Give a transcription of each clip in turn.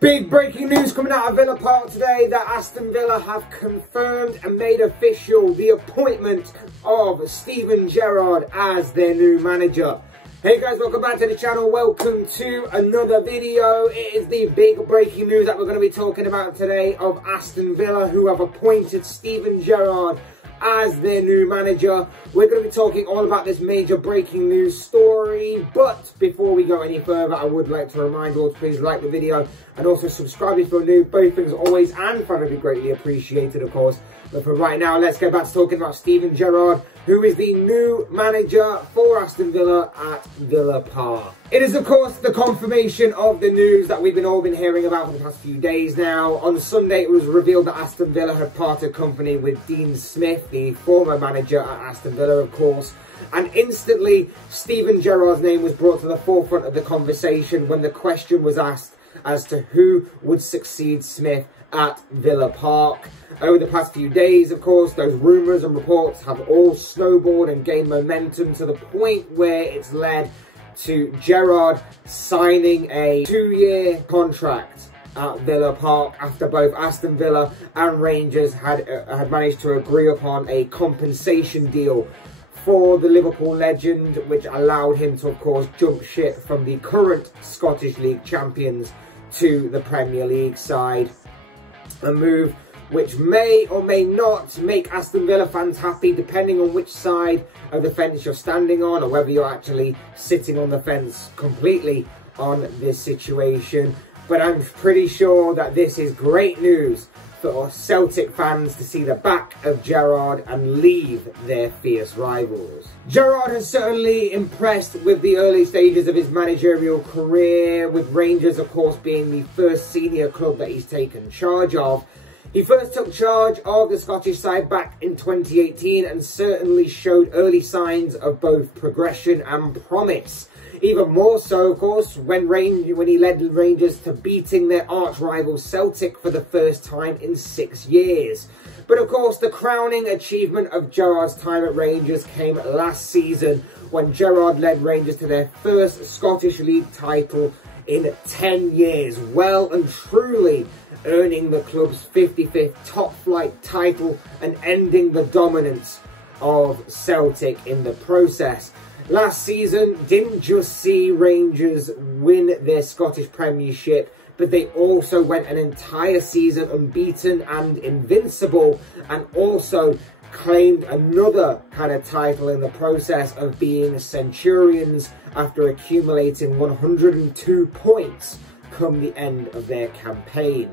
Big breaking news coming out of Villa Park today that Aston Villa have confirmed and made official the appointment of Steven Gerrard as their new manager. Hey guys, welcome back to the channel. Welcome to another video. It is the big breaking news that we're going to be talking about today of Aston Villa, who have appointed Steven Gerrard as their new manager. We're going to be talking all about this major breaking news story, but before we go any further, I would like to remind you all to please like the video and also subscribe if you're new. Both things always and fun would be greatly appreciated, of course. But for right now, let's get back to talking about Steven Gerrard, who is the new manager for Aston Villa at Villa Park. It is, of course, the confirmation of the news that we've all been hearing about for the past few days now. On Sunday, it was revealed that Aston Villa had parted company with Dean Smith, the former manager at Aston Villa, of course. And instantly, Steven Gerrard's name was brought to the forefront of the conversation when the question was asked as to who would succeed Smith at Villa Park. Over the past few days, of course, those rumours and reports have all snowballed and gained momentum to the point where it's led to Gerrard signing a 2-year contract at Villa Park after both Aston Villa and Rangers had managed to agree upon a compensation deal for the Liverpool legend, which allowed him to, of course, jump ship from the current Scottish League champions to the Premier League side. A move which may or may not make Aston Villa fans happy, depending on which side of the fence you're standing on, or whether you're actually sitting on the fence completely on this situation. But I'm pretty sure that this is great news for Celtic fans to see the back of Gerrard and leave their fierce rivals. Gerrard has certainly impressed with the early stages of his managerial career, with Rangers, of course, being the first senior club that he's taken charge of. He first took charge of the Scottish side back in 2018 and certainly showed early signs of both progression and promise. Even more so, of course, when he led the Rangers to beating their arch-rival Celtic for the first time in 6 years. But of course, the crowning achievement of Gerrard's time at Rangers came last season when Gerrard led Rangers to their first Scottish League title in 10 years, well and truly earning the club's 55th top-flight title and ending the dominance of Celtic in the process. Last season didn't just see Rangers win their Scottish Premiership, but they also went an entire season unbeaten and invincible, and also claimed another kind of title in the process of being Centurions after accumulating 102 points come the end of their campaign.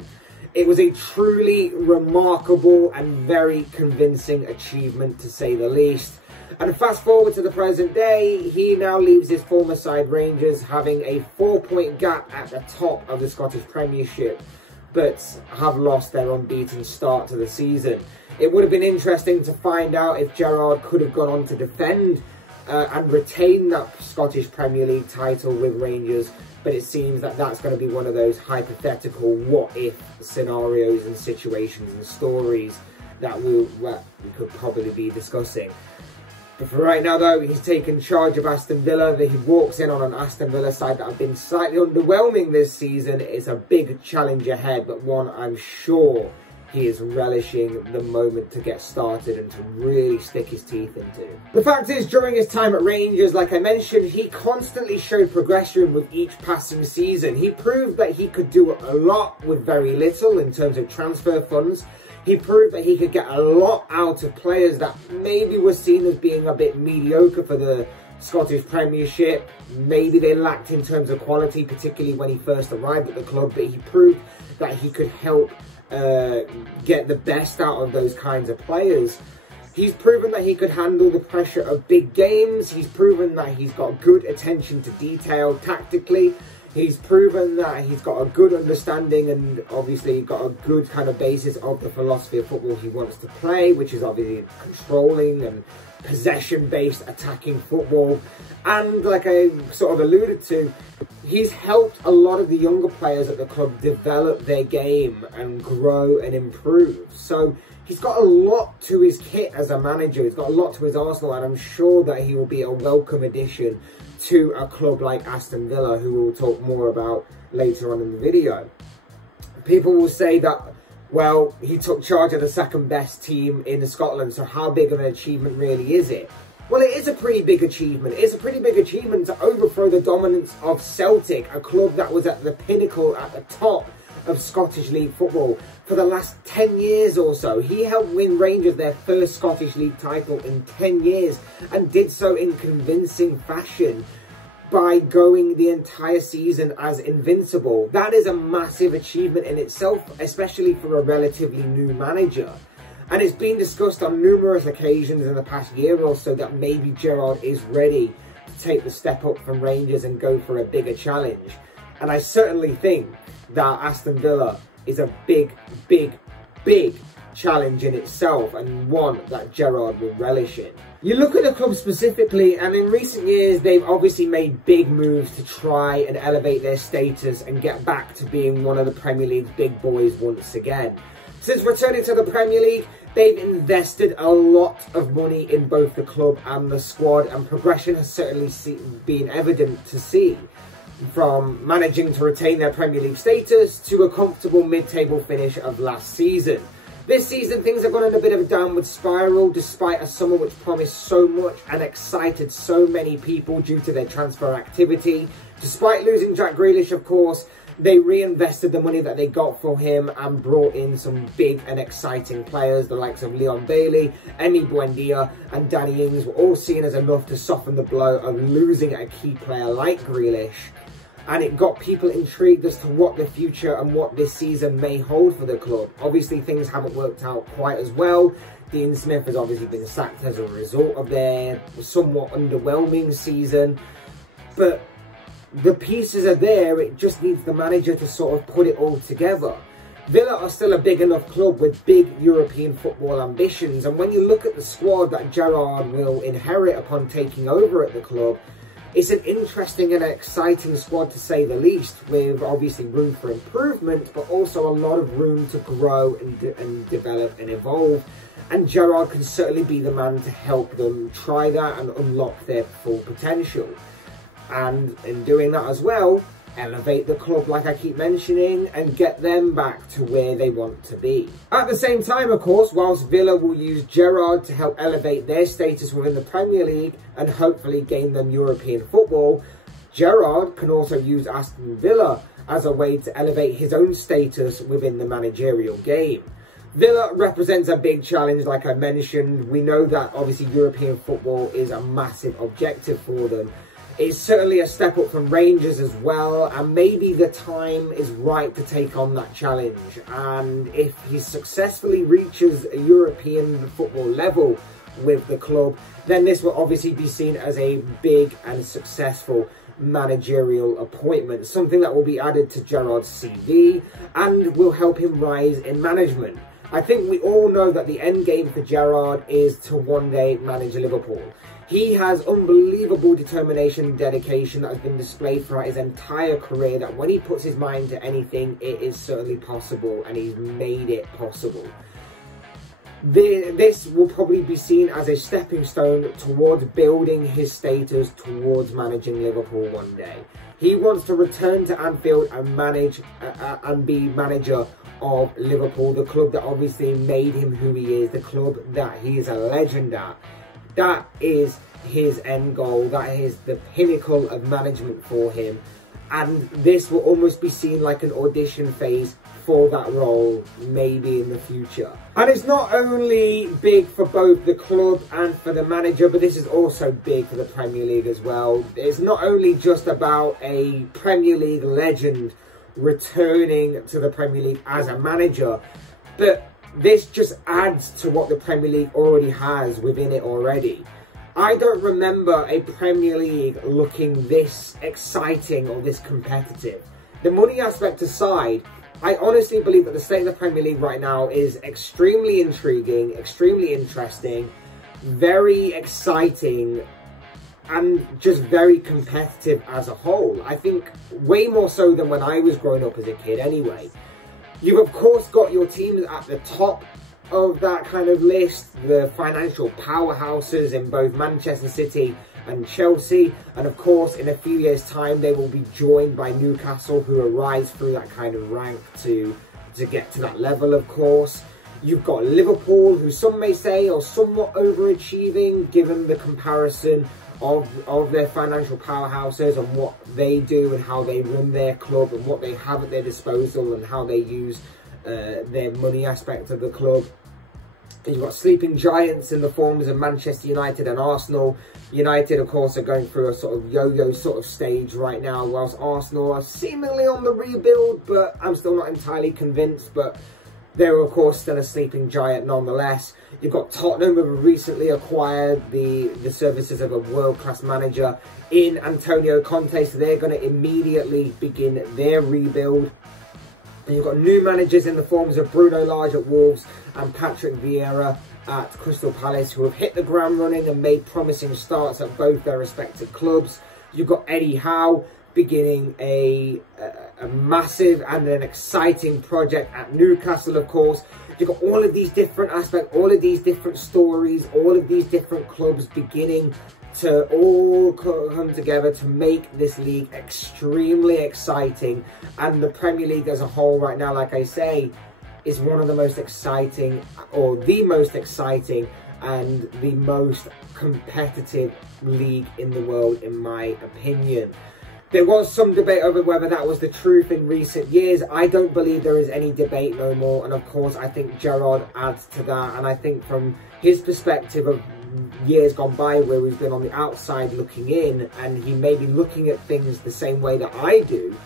It was a truly remarkable and very convincing achievement, to say the least. And fast forward to the present day, he now leaves his former side Rangers having a 4-point gap at the top of the Scottish Premiership, but have lost their unbeaten start to the season. It would have been interesting to find out if Gerrard could have gone on to defend and retain that Scottish Premier League title with Rangers, but it seems that that's going to be one of those hypothetical what-if scenarios and situations and stories that we could probably be discussing. But for right now, though, he's taken charge of Aston Villa. He walks in on an Aston Villa side that have been slightly underwhelming this season. It's a big challenge ahead, but one I'm sure he is relishing the moment to get started and to really stick his teeth into. The fact is, during his time at Rangers, like I mentioned, he constantly showed progression with each passing season. He proved that he could do a lot with very little in terms of transfer funds. He proved that he could get a lot out of players that maybe were seen as being a bit mediocre for the Scottish Premiership. Maybe they lacked in terms of quality, particularly when he first arrived at the club, but he proved that he could help get the best out of those kinds of players. He's proven that he could handle the pressure of big games. He's proven that he's got good attention to detail tactically. He's proven that he's got a good understanding and obviously got a good kind of basis of the philosophy of football he wants to play, which is obviously controlling and possession-based attacking football. And like I sort of alluded to, he's helped a lot of the younger players at the club develop their game and grow and improve. So he's got a lot to his kit as a manager. He's got a lot to his arsenal, and I'm sure that he will be a welcome addition to a club like Aston Villa, who we'll talk more about later on in the video. People will say that, well, he took charge of the second best team in Scotland, so how big of an achievement really is it? Well, it is a pretty big achievement. It's a pretty big achievement to overthrow the dominance of Celtic, a club that was at the pinnacle, at the top of Scottish League football for the last 10 years or so. He helped win Rangers their first Scottish League title in 10 years and did so in convincing fashion by going the entire season as invincible. That is a massive achievement in itself, especially for a relatively new manager. And it's been discussed on numerous occasions in the past year or so that maybe Gerrard is ready to take the step up from Rangers and go for a bigger challenge. And I certainly think that Aston Villa is a big challenge in itself, and one that Gerrard will relish in. You look at the club specifically, and in recent years they've obviously made big moves to try and elevate their status and get back to being one of the Premier League's big boys once again. Since returning to the Premier League, they've invested a lot of money in both the club and the squad, and progression has certainly been evident to see. From managing to retain their Premier League status to a comfortable mid-table finish of last season. This season things have gone in a bit of a downward spiral despite a summer which promised so much and excited so many people due to their transfer activity. Despite losing Jack Grealish, of course, they reinvested the money that they got for him and brought in some big and exciting players. The likes of Leon Bailey, Emi Buendia and Danny Ings were all seen as enough to soften the blow of losing a key player like Grealish. And it got people intrigued as to what the future and what this season may hold for the club. Obviously, things haven't worked out quite as well. Dean Smith has obviously been sacked as a result of their somewhat underwhelming season. But the pieces are there, it just needs the manager to sort of put it all together. Villa are still a big enough club with big European football ambitions. And when you look at the squad that Gerrard will inherit upon taking over at the club, it's an interesting and exciting squad to say the least, with obviously room for improvement, but also a lot of room to grow and develop and evolve. And Gerrard can certainly be the man to help them try that and unlock their full potential. And in doing that as well, elevate the club like I keep mentioning and get them back to where they want to be. At the same time, of course, whilst Villa will use Gerrard to help elevate their status within the Premier League and hopefully gain them European football, Gerrard can also use Aston Villa as a way to elevate his own status within the managerial game. Villa represents a big challenge, like I mentioned. We know that obviously European football is a massive objective for them. It's certainly a step up from Rangers as well, and maybe the time is right to take on that challenge. And if he successfully reaches a European football level with the club, then this will obviously be seen as a big and successful managerial appointment, something that will be added to Gerrard's CV and will help him rise in management. I think we all know that the end game for Gerrard is to one day manage Liverpool. He has unbelievable determination and dedication that has been displayed throughout his entire career, that when he puts his mind to anything, it is certainly possible, and he's made it possible. This will probably be seen as a stepping stone towards building his status towards managing Liverpool one day. He wants to return to Anfield and manage and be manager of Liverpool, the club that obviously made him who he is, the club that he is a legend at. That is his end goal. That is the pinnacle of management for him. And this will almost be seen like an audition phase for that role, maybe in the future. And it's not only big for both the club and for the manager, but this is also big for the Premier League as well. It's not only just about a Premier League legend returning to the Premier League as a manager, but this just adds to what the Premier League already has within it already. I don't remember a Premier League looking this exciting or this competitive. The money aspect aside, I honestly believe that the state of the Premier League right now is extremely intriguing, extremely interesting, very exciting, and just very competitive as a whole. I think way more so than when I was growing up as a kid anyway. You've of course got your teams at the top of that kind of list, the financial powerhouses in both Manchester City and Chelsea, and of course in a few years time they will be joined by Newcastle, who will rise through that kind of rank to to get to that level, of course. You've got Liverpool, who some may say are somewhat overachieving, given the comparison of their financial powerhouses and what they do and how they run their club and what they have at their disposal and how they use their money aspect of the club. And you've got sleeping giants in the forms of Manchester United and Arsenal. United, of course, are going through a sort of yo-yo sort of stage right now, whilst Arsenal are seemingly on the rebuild, but I'm still not entirely convinced. But they're, of course, still a sleeping giant nonetheless. You've got Tottenham, who have recently acquired the services of a world-class manager in Antonio Conte, so they're going to immediately begin their rebuild. And you've got new managers in the forms of Bruno Lage at Wolves and Patrick Vieira at Crystal Palace, who have hit the ground running and made promising starts at both their respective clubs. You've got Eddie Howe beginning a massive and an exciting project at Newcastle, of course. You've got all of these different aspects, all of these different stories, all of these different clubs beginning to all come together to make this league extremely exciting. And the Premier League as a whole right now, like I say, is one of the most exciting, or the most exciting and the most competitive league in the world, in my opinion. There was some debate over whether that was the truth in recent years. I don't believe there is any debate no more. And of course, I think Gerrard adds to that. And I think from his perspective of years gone by, where he's been on the outside looking in, and he may be looking at things the same way that I do,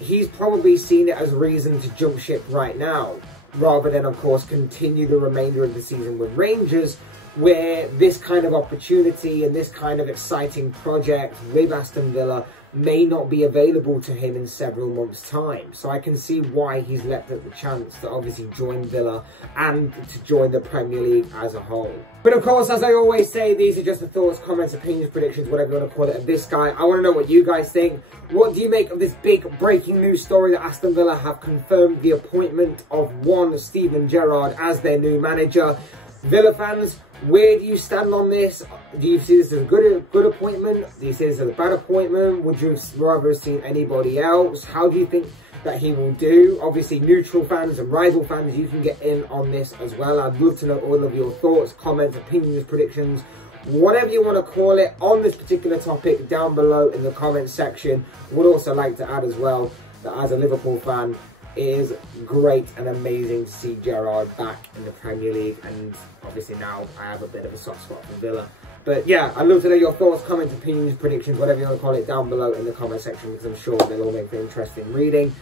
he's probably seen it as reason to jump ship right now, rather than, of course, continue the remainder of the season with Rangers, where this kind of opportunity and this kind of exciting project with Aston Villa may not be available to him in several months' time. So I can see why he's leapt at the chance to obviously join Villa and to join the Premier League as a whole. But of course, as I always say, these are just the thoughts, comments, opinions, predictions, whatever you want to call it, of this guy. I want to know what you guys think. What do you make of this big breaking news story that Aston Villa have confirmed the appointment of one Steven Gerrard as their new manager? Villa fans, where do you stand on this? Do you see this as a good appointment? Do you see this as a bad appointment? Would you rather have seen anybody else? How do you think that he will do? Obviously, neutral fans and rival fans, you can get in on this as well. I'd love to know all of your thoughts, comments, opinions, predictions, whatever you want to call it on this particular topic down below in the comments section. Would also like to add as well that as a Liverpool fan, it is great and amazing to see Gerrard back in the Premier League, and obviously now I have a bit of a soft spot for Villa. But yeah, I'd love to know your thoughts, comments, opinions, predictions, whatever you want to call it, down below in the comment section, because I'm sure they'll all make for interesting reading.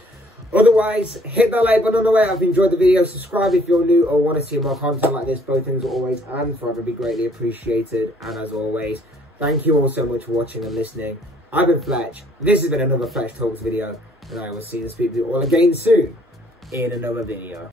Otherwise, hit that like button on the way. I've enjoyed the video. Subscribe if you're new or want to see more content like this. Both things are always and forever be greatly appreciated. And as always, thank you all so much for watching and listening. I've been Fletch. This has been another Fletch Talks video, and I will see and speak to you all again soon in another video.